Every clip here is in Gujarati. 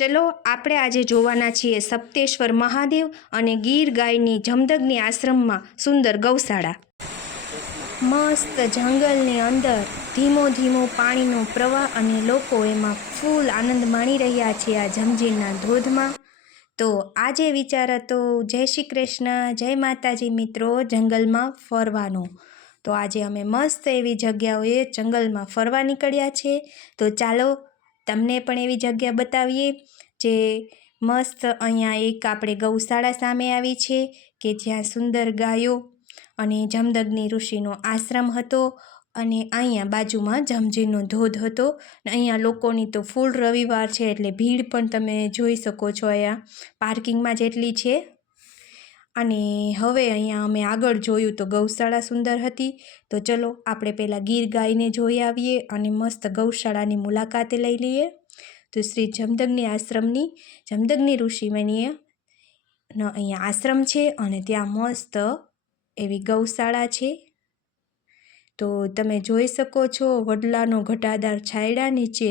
ચલો આપણે આજે જોવાના છીએ સપ્તેશ્વર મહાદેવ અને ગીર ગાયની જમદગ્નિ આશ્રમમાં સુંદર ગૌશાળા. મસ્ત જંગલની અંદર ધીમો ધીમો પાણીનો પ્રવાહ અને લોકો એમાં ફૂલ આનંદ માણી રહ્યા છે આ જમજીરના ધોધમાં. તો આજે વિચાર હતો જય શ્રી કૃષ્ણ, જય માતાજી મિત્રો, જંગલમાં ફરવાનો. તો આજે અમે મસ્ત એવી જગ્યાઓએ જંગલમાં ફરવા નીકળ્યા છે. તો ચાલો તમને પણ એવી જગ્યા બતાવીએ, જે મસ્ત અહીંયા એક આપણે ગૌશાળા સામે આવી છે, કે જ્યાં સુંદર ગાયો અને જમદગ્નિ ઋષિનો આશ્રમ હતો અને અહીંયા બાજુમાં જમજીનો ધોધ હતો. અને અહીંયા લોકોની તો ફૂલ રવિવાર છે, એટલે ભીડ પણ તમે જોઈ શકો છો અહીંયા. પાર્કિંગમાં જેટલી છે અને હવે અહીંયા અમે આગળ જોયું તો ગૌશાળા સુંદર હતી. તો ચલો, આપણે પહેલાં ગીર ગાયને જોઈ આવીએ અને મસ્ત ગૌશાળાની મુલાકાતે લઈ લઈએ. તો શ્રી જમદગ્નિ આશ્રમની, જમદગ્નિ ઋષિમુનિએ નો, અહીંયા આશ્રમ છે અને ત્યાં મસ્ત એવી ગૌશાળા છે. તો તમે જોઈ શકો છો વડલાનો ઘટાદાર છાયડા નીચે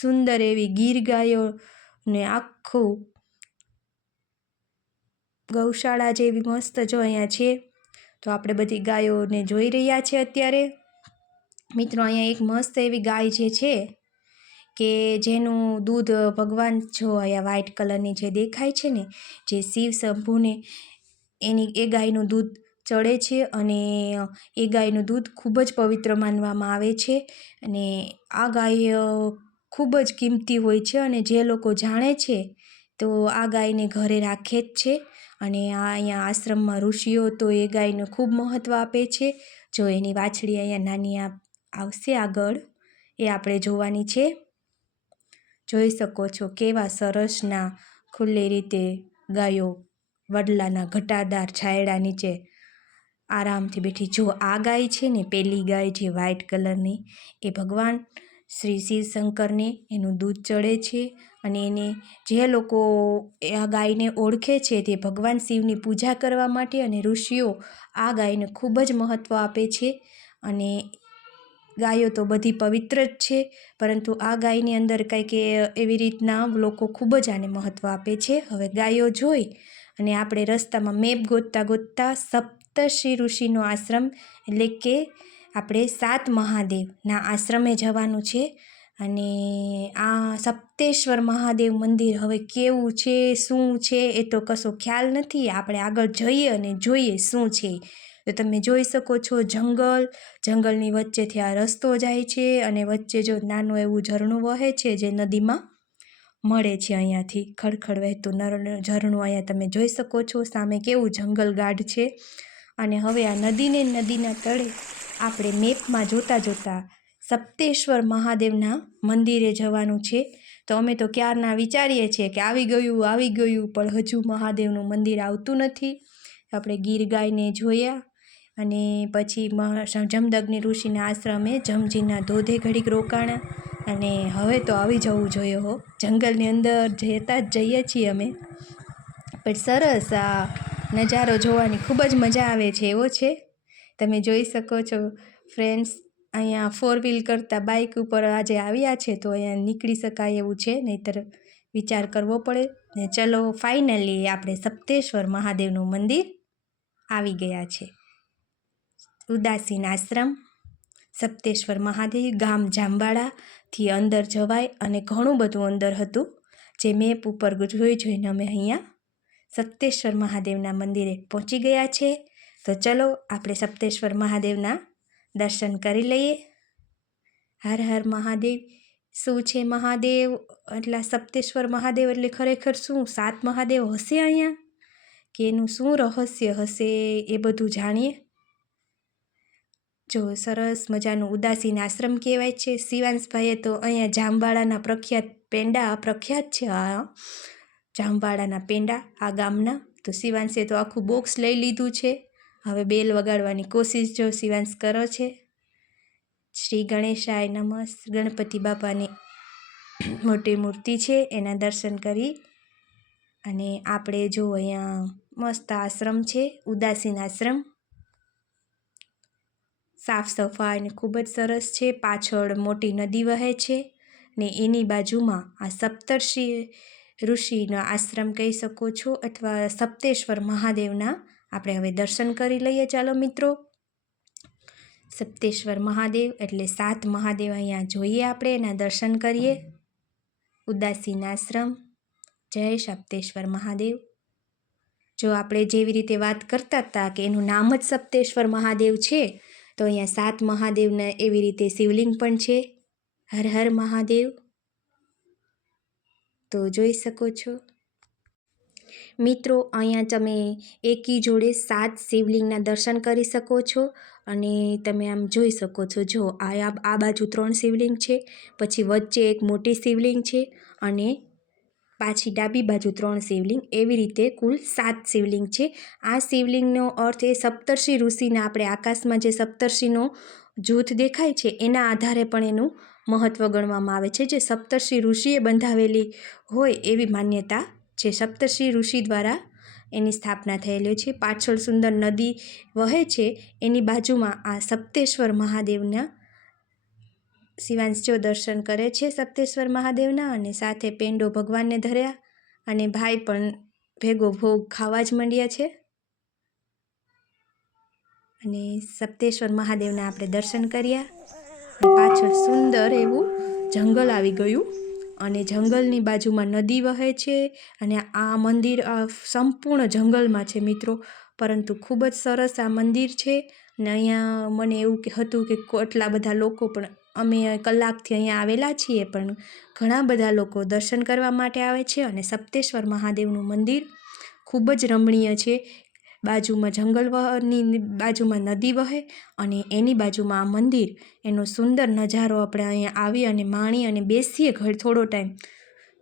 સુંદર એવી ગીર ગાયોને આખું ગૌશાળા જેવી મસ્ત જો અહીંયા છે, તો આપણે બધી ગાયોને જોઈ રહ્યા છે અત્યારે. મિત્રો, અહીંયા એક મસ્ત એવી ગાય જે છે કે જેનું દૂધ ભગવાન જો અહીંયા વ્હાઈટ કલરની જે દેખાય છે ને, જે શિવ શંભુને એની, એ ગાયનું દૂધ ચડે છે અને એ ગાયનું દૂધ ખૂબ જ પવિત્ર માનવામાં આવે છે. અને આ ગાય ખૂબ જ કિંમતી હોય છે અને જે લોકો જાણે છે તો આ ગાયને ઘરે રાખે જ છે અને આ અહીંયા આશ્રમમાં ઋષિઓ તો એ ગાયને ખૂબ મહત્ત્વ આપે છે. જો એની વાછડી અહીંયા નાની આવશે આગળ, એ આપણે જોવાની છે. જોઈ શકો છો કેવા સરસના ખુલ્લી રીતે ગાયો વડલાના ઘટાદાર છાયડા નીચે આરામથી બેઠી. જો આ ગાય છે ને, પેલી ગાય જે વ્હાઇટ કલરની, એ ભગવાન શ્રી શિવશંકરને એનું દૂધ ચડે છે. અને એને જે લોકો આ ગાયને ઓળખે છે તે ભગવાન શિવની પૂજા કરવા માટે અને ઋષિઓ આ ગાયને ખૂબ જ મહત્ત્વ આપે છે. અને ગાયો તો બધી પવિત્ર જ છે, પરંતુ આ ગાયની અંદર કંઈક એવી રીતના લોકો ખૂબ જ આને મહત્ત્વ આપે છે. હવે ગાયો જોઈ અને આપણે રસ્તામાં મેપ ગોતતા ગોતતા સપ્તર્ષિ ઋષિનો આશ્રમ એટલે કે આપણે સાત મહાદેવના આશ્રમે જવાનું છે. અને આ સપ્તેશ્વર મહાદેવ મંદિર હવે કેવું છે, શું છે એ તો કશો ખ્યાલ નથી. આપણે આગળ જઈએ અને જોઈએ શું છે. તો તમે જોઈ શકો છો જંગલ. જંગલની વચ્ચેથી આ રસ્તો જાય છે અને વચ્ચે જો નાનું એવું ઝરણું વહે છે જે નદીમાં મળે છે અહીંયાથી. ખડખડ વહેતું ઝરણું અહીંયા તમે જોઈ શકો છો. સામે કેવું જંગલ ગાઢ છે. અને હવે આ નદીને નદીના તળે આપણે મેપમાં જોતા જોતા સપ્તેશ્વર મહાદેવના મંદિરે જવાનું છે. તો અમે તો ક્યારના વિચારીએ છીએ કે આવી ગયું આવી ગયું, પણ હજુ મહાદેવનું મંદિર આવતું નથી. આપણે ગીર ગાયને જોયા અને પછી જમદગ્નિ ઋષિના આશ્રમે જમજીના ધોધે ઘડીક રોકાણા અને હવે તો આવી જવું જોઈએ હો. જંગલની અંદર જતા જ જઈએ છીએ અમે. પણ સરસ આ નજારો જોવાની ખૂબ જ મજા આવે છે એવો છે. તમે જોઈ શકો છો, ફ્રેન્ડ્સ. અહીંયા ફોર વ્હીલ કરતાં બાઇક ઉપર આજે આવ્યા છે તો અહીંયા નીકળી શકાય એવું છે, નહીંતર વિચાર કરવો પડે. ને ચલો ફાઇનલી આપણે સપ્તેશ્વર મહાદેવનું મંદિર આવી ગયા છે. ઉદાસીન આશ્રમ, સપ્તેશ્વર મહાદેવ, ગામ જાંબાળાથી અંદર જવાય અને ઘણું બધું અંદર હતું જે મેપ ઉપર જોઈ જોઈને અમે અહીંયા સપ્તેશ્વર મહાદેવના મંદિરે પહોંચી ગયા છે. તો ચલો આપણે સપ્તેશ્વર મહાદેવના દર્શન કરી લઈએ. હર હર મહાદેવ. શું છે મહાદેવ? એટલા સપ્તેશ્વર મહાદેવ એટલે ખરેખર શું? સાત મહાદેવ હશે અહીંયા? કે એનું શું રહસ્ય હશે એ બધું જાણીએ? જો સરસ મજાનું ઉદાસીન આશ્રમ કહેવાય છે. શિવાંશભાઈએ તો અહીંયા જામવાડાના પ્રખ્યાત પેંડા પ્રખ્યાત છે આ જામવાડાના પેંડા, આ ગામના. તો શિવાંશે તો આખું બોક્સ લઈ લીધું છે. હવે બેલ વગાડવાની કોશિશ જો શિવાંશ કરો છે. શ્રી ગણેશાય નમસ્ત ગણપતિ બાપાની મોટી મૂર્તિ છે, એના દર્શન કરી અને આપણે જો અહીંયા મસ્ત આશ્રમ છે, ઉદાસીન આશ્રમ. સાફ સફાઈ ને ખૂબ જ સરસ છે, પાછળ મોટી નદી વહે છે ને એની બાજુમાં આ સપ્તર્ષિ ઋષિનો આશ્રમ કહી શકો છો, અથવા સપ્તેશ્વર મહાદેવના આપણે હવે દર્શન કરી લઈએ. ચાલો મિત્રો, સપ્તેશ્વર મહાદેવ એટલે સાત મહાદેવ અહીંયા જોઈએ આપણે, એના દર્શન કરીએ. ઉદાસીન આશ્રમ. જય સપ્તેશ્વર મહાદેવ. જો આપણે જેવી રીતે વાત કરતા હતા કે એનું નામ જ સપ્તેશ્વર મહાદેવ છે, તો અહીંયા સાત મહાદેવના એવી રીતે શિવલિંગ પણ છે. હર હર મહાદેવ. તો જોઈ શકો છો. મિત્રો, અહીંયા તમે એકી જોડે સાત શિવલિંગના દર્શન કરી શકો છો અને તમે આમ જોઈ શકો છો, જો આ આ બાજુ ત્રણ શિવલિંગ છે, પછી વચ્ચે એક મોટી શિવલિંગ છે અને પાછી ડાબી બાજુ ત્રણ શિવલિંગ. એવી રીતે કુલ સાત શિવલિંગ છે. આ શિવલિંગનો અર્થ એ સપ્તર્ષિ ઋષિના આપણે આકાશમાં જે સપ્તર્ષિનો જૂથ દેખાય છે, એના આધારે પણ એનું મહત્ત્વ ગણવામાં આવે છે. જે સપ્તર્ષિ ઋષિએ બંધાવેલી હોય એવી માન્યતા છે સપ્તર્ષિ ઋષિ દ્વારા એની સ્થાપના થયેલી છે. પાછળ સુંદર નદી વહે છે. એની બાજુમાં આ સપ્તેશ્વર મહાદેવના શિવાંશીઓ દર્શન કરે છે સપ્તેશ્વર મહાદેવના અને સાથે પેંડો ભગવાનને ધર્યા અને ભાઈ પણ ભેગો ભોગ ખાવા જ માંડ્યા છે. અને સપ્તેશ્વર મહાદેવના આપણે દર્શન કર્યા પાછળ સુંદર એવું જંગલ આવી ગયું. અને જંગલની બાજુમાં નદી વહે છે અને આ મંદિર સંપૂર્ણ જંગલમાં છે મિત્રો. પરંતુ ખૂબ જ સરસ આ મંદિર છે ને અહીંયા મને એવું કે હતું કે કેટલા બધા લોકો પણ, અમે કલાકથી અહીંયા આવેલા છીએ પણ ઘણા બધા લોકો દર્શન કરવા માટે આવે છે અને સપ્તેશ્વર મહાદેવનું મંદિર ખૂબ જ રમણીય છે. બાજુમાં જંગલ વહની બાજુમાં નદી વહે અને એની બાજુમાં આ મંદિર. એનો સુંદર નજારો આપણે અહીંયા આવી અને માણી અને બેસીએ ઘર થોડો ટાઈમ.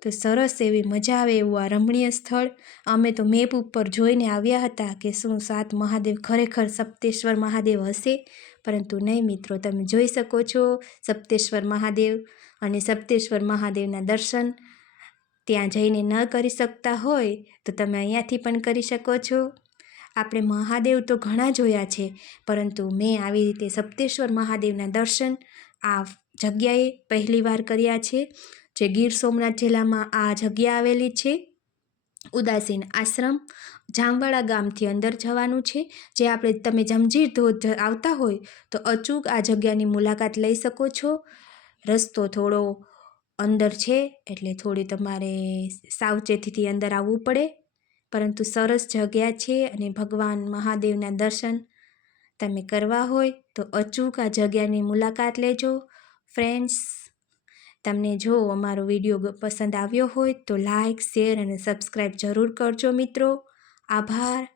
તો સરસ એવી મજા આવે એવું આ રમણીય સ્થળ. અમે તો મેપ ઉપર જોઈને આવ્યા હતા કે શું સાત મહાદેવ ખરેખર સપ્તેશ્વર મહાદેવ હશે. પરંતુ નહીં મિત્રો, તમે જોઈ શકો છો સપ્તેશ્વર મહાદેવ અને સપ્તેશ્વર મહાદેવના દર્શન. ત્યાં જઈને ન કરી શકતા હોય તો તમે અહીંયાથી પણ કરી શકો છો. આપણે મહાદેવ તો ઘણા જોયા છે, પરંતુ મેં આવી રીતે સપ્તેશ્વર મહાદેવના દર્શન આ જગ્યાએ પહેલીવાર કર્યા છે, જે ગીર સોમનાથ જિલ્લામાં આ જગ્યા આવેલી છે. ઉદાસીન આશ્રમ, જામવાડા ગામથી અંદર જવાનું છે, જે આપણે તમે જમજીર ધોધ આવતા હોય તો અચૂક આ જગ્યાની મુલાકાત લઈ શકો છો. રસ્તો થોડો અંદર છે, એટલે થોડી તમારે સાવચેતીથી અંદર આવવું પડે. પરંતુ સરસ જગ્યા છે અને ભગવાન મહાદેવના દર્શન તમે કરવા હોય તો અચૂક આ જગ્યાની મુલાકાત લેજો. ફ્રેન્ડ્સ, તમને જો અમારો વીડિયો પસંદ આવ્યો હોય તો લાઇક શેર અને સબસ્ક્રાઈબ જરૂર કરજો મિત્રો. આભાર.